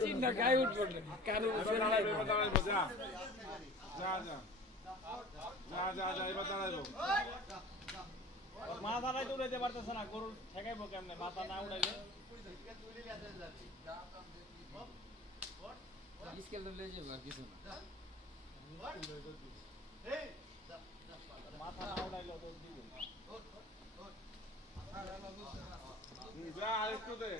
চিন্না গায়ে উঠবো কারো মা দাঁড়াই তো উড়াইতে পারতেছে না, গরু ঠেকাইবো কেমনে মাথা না উড়াইলে। মাথা না উড়াইলে তো দিব যা আরেকটু দে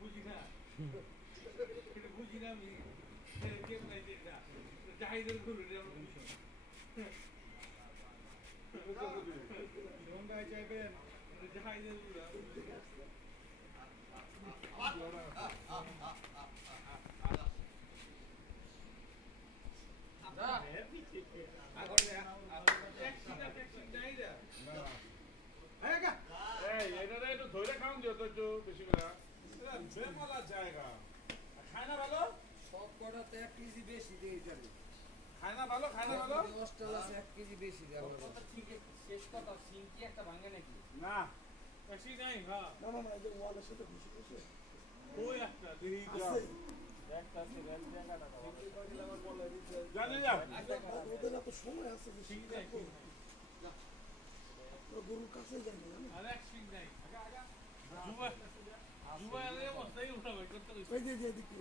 বুঝি না বুঝি না আমি জাহিদের গুরু চাইবেন জাহিদের গুরু ধরে খাওয়ান দিও তো একটু বেশি করে বেমালা জায়গা খায় না ভালো সব কটাতে 1 কেজি বেশি দিয়ে যাবে খায় না ভালো 10 টাকা 1 কেজি বেশি দেওয়া কথা ঠিক শেষ কথা সিঙ্কি একটা ভাঙে নাকি না বেশি নাই হ্যাঁ না এই যে ওয়ালের সাথে খুশি খুশি ওই একটা দেরি আছে একটা আছে রেল জায়গাটা সিঙ্কি করে দিলে আমার বলে দিতে জানি না ওদের তো সময় আছে বেশি নাই তো গরুর কাছে যাই না আরে এক সিং নাই আগা জুবা জুবা এর অবস্থায় উঠাবে করতে কইছে এই যে দিকে